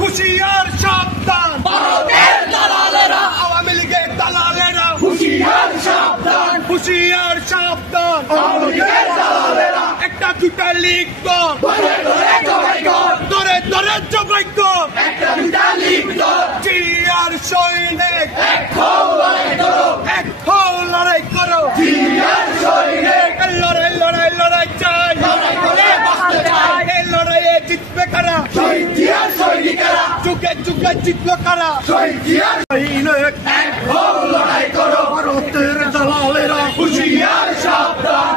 হুশিয়ার সাবধান, ভারতের দালালেরা, আওয়ামী লীগের দালালেরা, হুশিয়ার সাবধান, হুশিয়ার সাবধান, আওয়ামী লীগের দালালেরা, একটা দুটা লিগ কর, ধরে ধরে জবাই কর, ধরে ধরে জবাই কর, একটা দুটা লিগ কর, জিয়ার সৈনিক এক হও লড়াই করো, এক হও লড়াই করো, জিয়ার সৈনিক লড়াই লড়াই লড়াই চাই, লড়াই করে বাঁচতে চাই, এই লড়াইয়ে জিতবে কারা, শহীদ জিয়ার সৈনিকেরা, যুগে যুগে জিতলো কারা, শহীদ জিয়ার সৈনিক এক হও লড়াই করো, ভারতের দালালেরা হুশিয়ার সাবধান,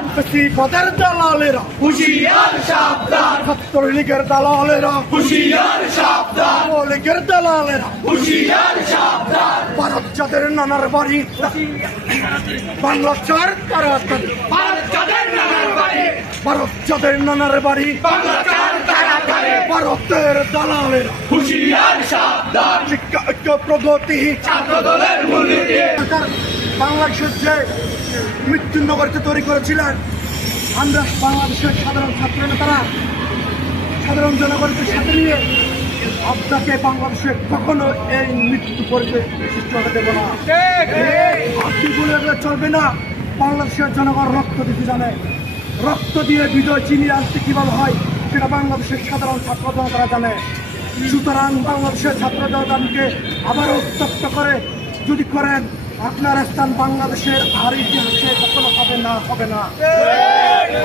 পদের দালালেরা হুশিয়ার সাবধান, ছাত্রলীগের দালালেরা হুশিয়ার সাবধান, লীগের দালালেরা হুশিয়ার সাবধান, ভারত যাদের নানার বাড়ি, বাংলা চার তাড়াতাড়ি, ভারত যাদের নানার বাড়ি, ভারত যাদের নানার বাড়ি, বাংলা চার তাড়াতাড়ি, ভারতের দালালেরা হুশিয়ার সাবধান, শিক্ষা ঐক্য প্রগতি ছাত্র দলের মূলনীতি, বাংলাদেশের যে মৃত্যু নগরীতে তৈরি করেছিলেন, আমরা বাংলাদেশের সাধারণ ছাত্র নেতারা সাধারণ জনগণকে সাথে নিয়ে আপনাকে বাংলাদেশে কখনো এই মৃত্যু পরিবেশ সৃষ্টি হতে দেব না। আপনি বলে চলবে না, বাংলাদেশের জনগণ রক্ত দিতে জানে, রক্ত দিয়ে বিজয় চিনিয়ে আনতে কিভাবে হয় সেটা বাংলাদেশের সাধারণ ছাত্র জনতারা জানে। সুতরাং বাংলাদেশের ছাত্র জনতাকে আবার উত্তপ্ত করে যদি করেন, আপনার স্থান বাংলাদেশের আর ইতিহাসে কখনো হবে না, হবে না।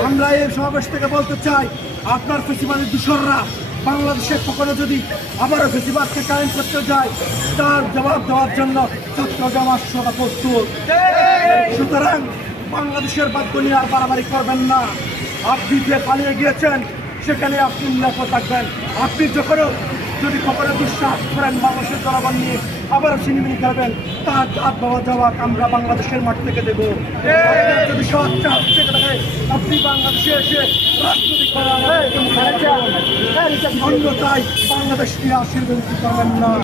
আমরা এই সমাবেশ থেকে বলতে চাই, আপনার ফেসিবাদের দূষররা বাংলাদেশে কখনো যদি আবারও ফেসিবাদকে কায়েম করতে যায়, তার জবাব দেওয়ার জন্য ছাত্র জামাত সদা প্রস্তুত। সুতরাং বাংলাদেশের বাধ্য নিয়ে আর বাড়াবাড়ি করবেন না। আপনি যে পালিয়ে গিয়েছেন সেখানে আপনি নিরাপদ থাকবেন। আপনি যখনও যদি কখনো দুঃসাহস করেন বাংলাদেশের জনগণ নিয়ে আবারও ছিনিমিনি খেলবেন, তার জাত বাবা জবাব আমরা বাংলাদেশের মাঠ থেকে দেবো। যদি সহজটা হচ্ছে আপনি বাংলাদেশে এসে রাজনীতি করার অন্যতায় বাংলাদেশকে আশীর্বাদ করবেন না।